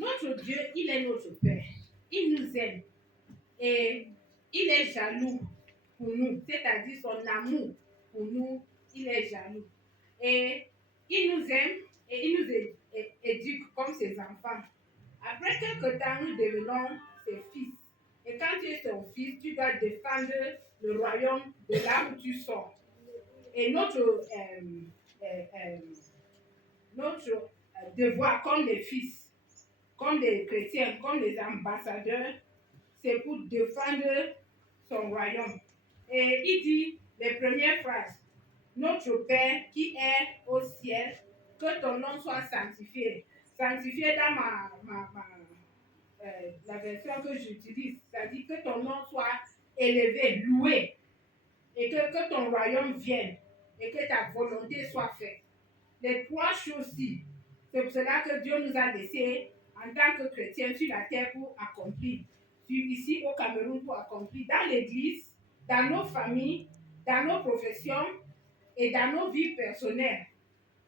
Notre Dieu, il est notre Père. Il nous aime. Et il est jaloux pour nous. C'est-à-dire son amour pour nous, il est jaloux. Et il nous aime et il nous éduque comme ses enfants. Après quelque temps, nous devenons ses fils. Et quand tu es son fils, tu dois défendre le royaume de là où tu sors. Et notre devoir comme des fils, comme des chrétiens, comme des ambassadeurs, c'est pour défendre son royaume. Et il dit les premières phrases. Notre Père qui est au ciel, que ton nom soit sanctifié. Sanctifié dans la version que j'utilise, c'est-à-dire que ton nom soit élevé, loué, et que ton royaume vienne, et que ta volonté soit faite. Les trois choses-ci, c'est pour cela que Dieu nous a laissés en tant que chrétiens sur la terre pour accomplir, ici au Cameroun pour accomplir, dans l'église, dans nos familles, dans nos professions et dans nos vies personnelles,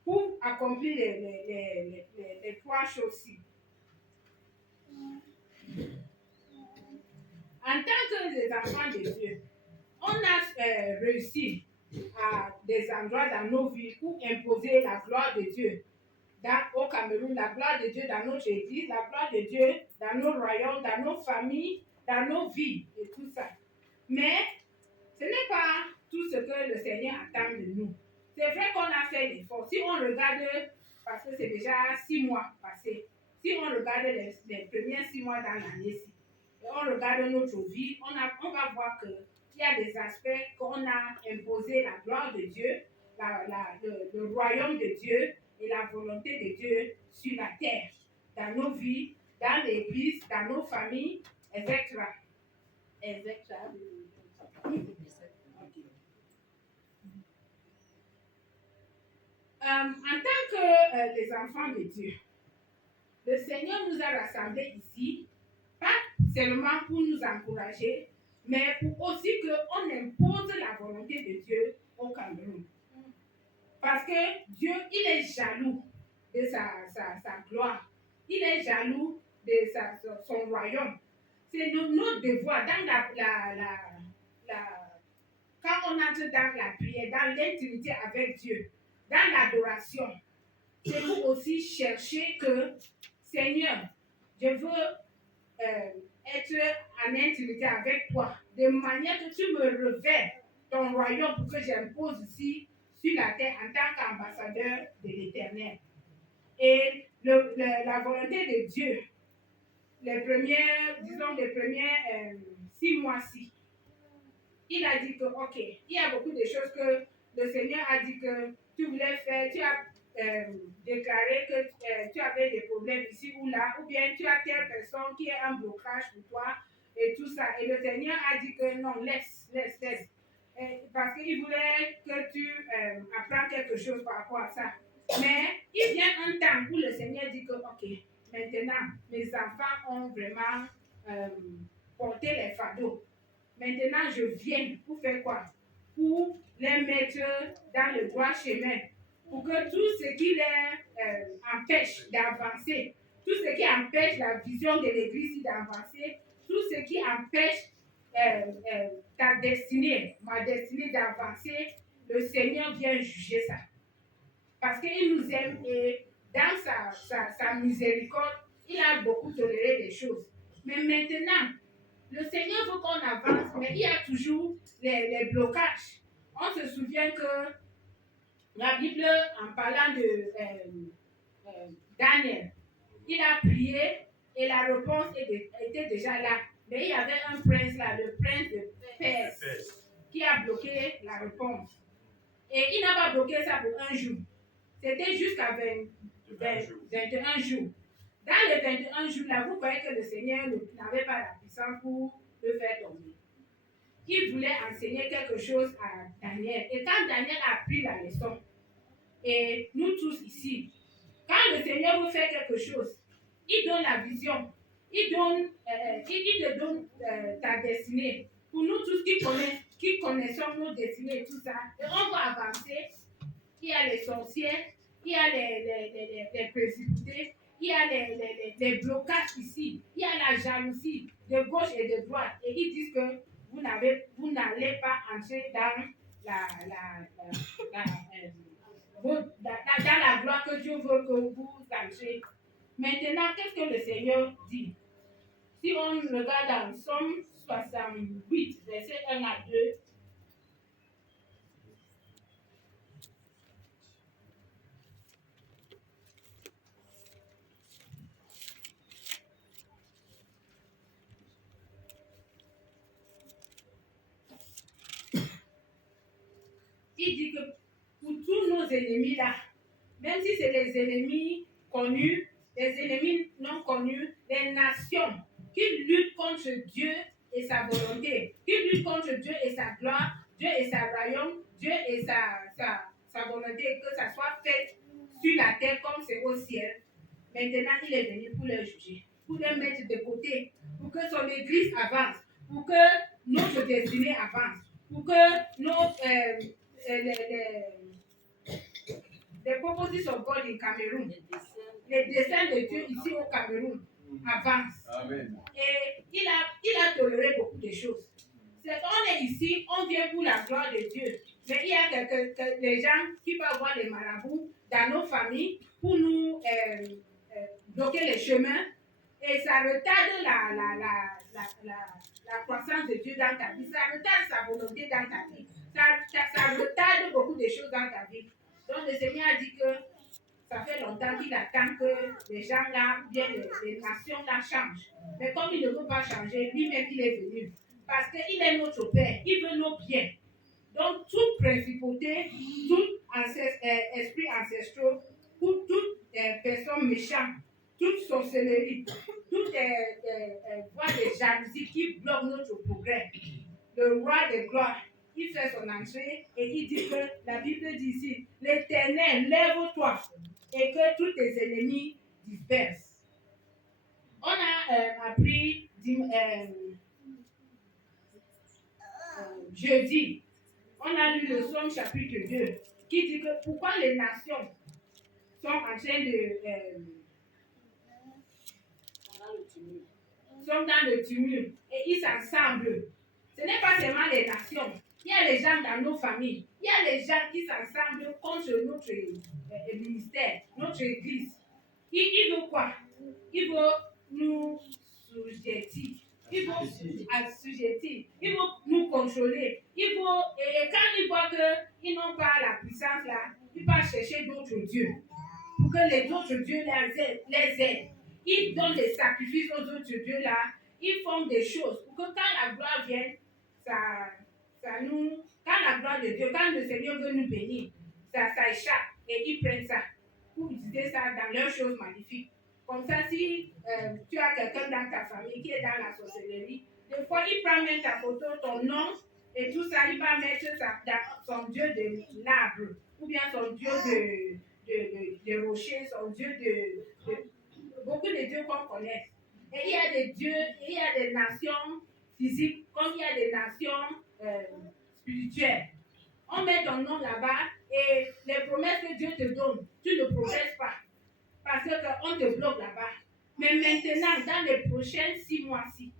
pour accomplir les trois choses-ci. En tant que des enfants de Dieu, on a réussi à des endroits dans nos vies pour imposer la gloire de Dieu. Au Cameroun, la gloire de Dieu dans notre église, la gloire de Dieu dans nos royaumes, dans nos familles, dans nos vies et tout ça. Mais ce n'est pas tout ce que le Seigneur attend de nous. C'est vrai qu'on a fait l'effort. Si on regarde, parce que c'est déjà 6 mois passés, si on regarde les premiers 6 mois dans l'année-ci, et on regarde notre vie, on va voir qu'il y a des aspects qu'on a imposé la gloire de Dieu, le royaume de Dieu et la volonté de Dieu sur la terre, dans nos vies, dans l'église, dans nos familles, etc. En tant que les enfants de Dieu, le Seigneur nous a rassemblés ici, pas seulement pour nous encourager, mais pour aussi qu'on impose la volonté de Dieu au Cameroun. Parce que Dieu, il est jaloux de sa gloire. Il est jaloux de son royaume. C'est notre devoir quand on entre dans la prière, dans l'intimité avec Dieu, dans l'adoration, c'est pour aussi chercher que, Seigneur, je veux être en intimité avec toi, de manière que tu me révèles ton royaume pour que j'impose ici sur la terre en tant qu'ambassadeur de l'Éternel. Et la volonté de Dieu, les premiers 6 mois-ci, il a dit que, ok, il y a beaucoup de choses que le Seigneur a dit que tu voulais faire, tu as déclaré que tu avais des problèmes ici ou là, ou bien tu as telle personne qui est un blocage pour toi et tout ça. Et le Seigneur a dit que non, laisse. Parce qu'il voulait que tu apprennes quelque chose par rapport à ça. Mais il vient un temps où le Seigneur dit que, ok, maintenant, mes enfants ont vraiment porté les fardeaux. Maintenant, je viens pour faire quoi? Pour les mettre dans le droit chemin. Pour que tout ce qui les empêche d'avancer, tout ce qui empêche la vision de l'Église d'avancer, tout ce qui empêche ta destinée, ma destinée d'avancer, le Seigneur vient juger ça. Parce qu'il nous aime et dans sa miséricorde, il a beaucoup toléré des choses. Mais maintenant, le Seigneur veut qu'on avance, mais il y a toujours les blocages. On se souvient que la Bible, en parlant de Daniel, il a prié et la réponse était déjà là. Mais il y avait un prince là, le prince de Perse, qui a bloqué la réponse. Et il n'a pas bloqué ça pour un jour. C'était jusqu'à 21 jours. Dans les 21 jours là, vous voyez que le Seigneur n'avait pas la puissance pour le faire tomber. Il voulait enseigner quelque chose à Daniel. Et quand Daniel a appris la leçon, et nous tous ici, quand le Seigneur veut faire quelque chose, il donne la vision, il te donne ta destinée. Pour nous tous qui connaissons nos destinées et tout ça, et on va avancer. Il y a les sorciers, il y a les précipités, il y a les blocages ici, il y a la jalousie de gauche et de droite. Et ils disent que vous n'allez pas entrer dans dans la gloire que Dieu veut que vous entrez. Maintenant, qu'est-ce que le Seigneur dit? Si on regarde dans Somme 68, verset 1 à 2, il dit que pour tous nos ennemis là, même si c'est les ennemis connus, les ennemis non connus, les nations qui luttent contre Dieu et sa volonté, qui luttent contre Dieu et sa gloire, Dieu et sa royaume, Dieu et sa volonté, que ça soit fait sur la terre comme c'est au ciel. Maintenant, il est venu pour les juger, pour les mettre de côté, pour que son église avance, pour que notre destinée avance, pour que les purposes of God in Cameroun, les desseins de Dieu ici au Cameroun avancent. Amen. Et il a toléré beaucoup de choses. On est ici, on vient pour la gloire de Dieu. Mais il y a des gens qui peuvent avoir les marabouts dans nos familles pour nous bloquer les chemins. Et ça retarde la croissance de Dieu dans ta vie. Ça retarde sa volonté dans ta vie. Ça retarde beaucoup de choses dans ta vie. Donc le Seigneur a dit que ça fait longtemps qu'il attend que les gens là, bien les nations là changent. Mais comme il ne veut pas changer, lui-même il est venu. Parce qu'il est notre Père, il veut nos biens. Donc toute principauté, tout esprit ancestral, toute personne méchante, toute sorcellerie, toute voie de jalousie qui bloque notre progrès, le roi de gloire, il fait son entrée et il dit que la Bible dit ici, l'Éternel, lève-toi et que tous tes ennemis dispersent. On a appris jeudi, on a lu le Somme chapitre 2 qui dit que pourquoi les nations sont en train de sont dans le tumulte et ils s'assemblent. Ce n'est pas seulement les nations. Il y a les gens dans nos familles. Il y a les gens qui s'assemblent contre notre ministère, notre église. Il veut quoi? Il veut nous sujetter. Il veut assujettir. Il veut nous contrôler. Et quand il voit qu'ils n'ont pas la puissance là, il va chercher d'autres dieux. Pour que les autres dieux les aident. Ils donnent des sacrifices aux autres dieux là. Ils font des choses pour que quand la gloire vienne, quand la gloire de Dieu, quand le Seigneur veut nous bénir, ça échappe et ils prennent ça pour utiliser ça dans leurs choses magnifiques. Comme ça, si tu as quelqu'un dans ta famille qui est dans la sorcellerie, des fois il prend même ta photo, ton nom et tout ça, il va mettre son dieu de l'arbre ou bien son dieu de rocher, son dieu de beaucoup de dieux qu'on connaît. Et il y a des dieux, il y a des nations physiques, comme il y a des nations spirituelles. On met ton nom là-bas et les promesses que Dieu te donne, tu ne progresses pas. Parce qu'on te bloque là-bas. Mais maintenant, dans les prochains 6 mois-ci,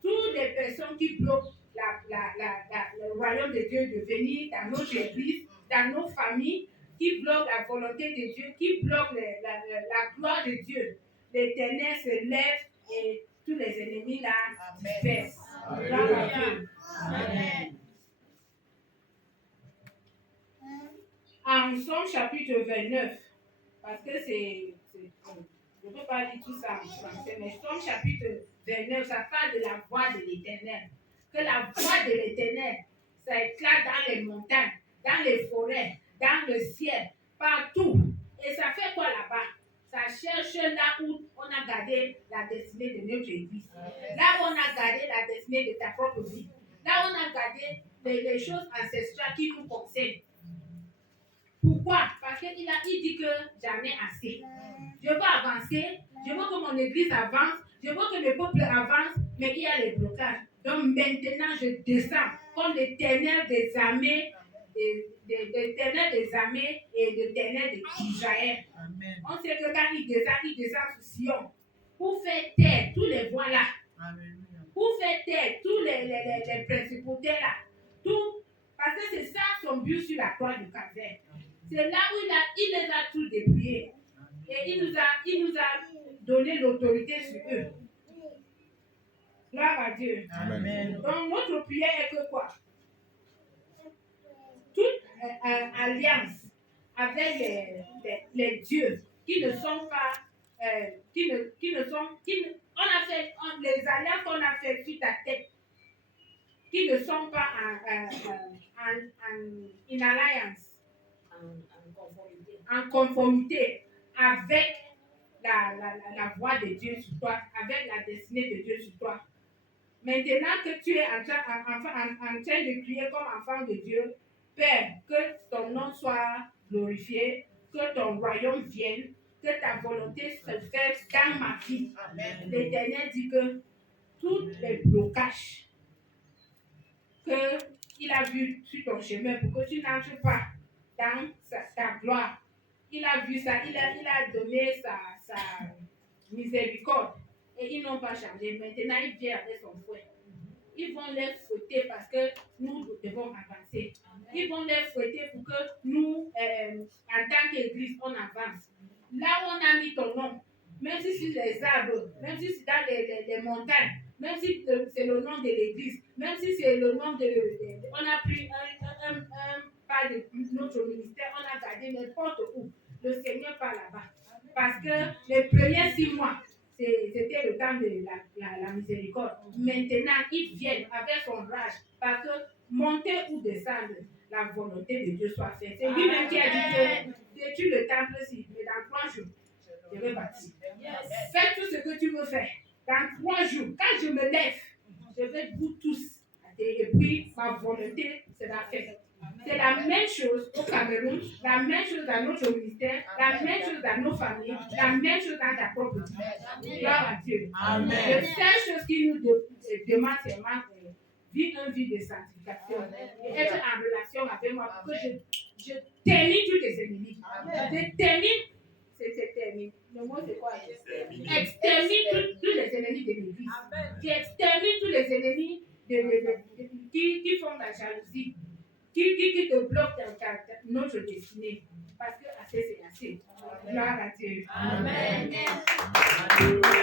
toutes les personnes qui bloquent le royaume de Dieu de venir dans notre église, dans nos familles, qui bloquent la volonté de Dieu, qui bloquent la gloire de Dieu, l'Éternel se lève et tous les ennemis là dispersent. Amen. En Somme chapitre 29, parce que je ne peux pas dire tout ça en français, mais Somme chapitre 29, ça parle de la voix de l'Éternel. Que la voix de l'Éternel, ça éclate dans les montagnes, dans les forêts, dans le ciel, partout. Et ça fait quoi là-bas? Ça cherche là où on a gardé la destinée de notre église. Là où on a gardé la destinée de ta propre vie. Là où on a gardé les choses ancestrales qui nous concernent. Pourquoi? Parce qu'il dit que jamais assez. Je veux avancer, je veux que mon église avance, je veux que le peuple avance, mais il y a les blocages. Donc maintenant, je descends comme l'Éternel des armées l'Éternel des armées et l'Éternel d'Israël. On sait que quand il descend sur Sion pour faire taire tous les voix là, pour faire taire tous les principautés là, tout, parce que c'est ça son but sur la croix du Calvaire. C'est là où il les a tous dépouillés. Et il nous a donné l'autorité sur eux. Gloire à Dieu. Amen. Donc notre prière est que quoi? Toute alliance avec les dieux qui ne sont pas, les alliances qu'on a fait sur ta tête, qui ne sont pas in alliance, en conformité avec la voix de Dieu sur toi, avec la destinée de Dieu sur toi. Maintenant que tu es en train de crier comme enfant de Dieu, Père, que ton nom soit glorifié, que ton royaume vienne, que ta volonté se fasse dans ma vie. L'Éternel dit que tous les blocages qu'il a vus sur ton chemin pour que tu n'entres pas dans ta gloire, il a vu ça, il a donné sa miséricorde et ils n'ont pas changé. Maintenant, il vient avec son fouet. Ils vont les fouetter parce que nous devons avancer. Ils vont les fouetter pour que nous, en tant qu'Église, on avance. Là où on a mis ton nom, même si c'est les arbres, même si c'est dans les montagnes, même si c'est le nom de l'Église, même si c'est le nom on a pris un pas de notre ministère, on a gardé n'importe où. Le Seigneur part là-bas. Parce que les premiers 6 mois, c'était le temps de la miséricorde. Maintenant, ils viennent avec son rage. Parce que monter ou descendre, la volonté de Dieu soit faite. C'est lui-même qui a dit que détruis le temple-ci, mais dans 3 jours, je vais bâtir. Fais tout ce que tu veux faire. Dans 3 jours, quand je me lève, je vais vous tous. Et puis, ma volonté sera faite. C'est la même chose au Cameroun, la même chose dans notre ministère, la même chose dans nos familles, la même chose dans ta propre vie. Gloire à Dieu. Amen. La seule chose qui nous demande, c'est vivre une vie de sanctification et être en relation avec moi pour que je termine tous les ennemis. Je termine, c'est terminé. Le mot c'est quoi? Extermine tous les ennemis de l'église. J'extermine tous les ennemis qui font la jalousie. Qui te bloque dans notre destinée. Parce que assez, c'est assez. Gloire à Dieu. Amen. Amen.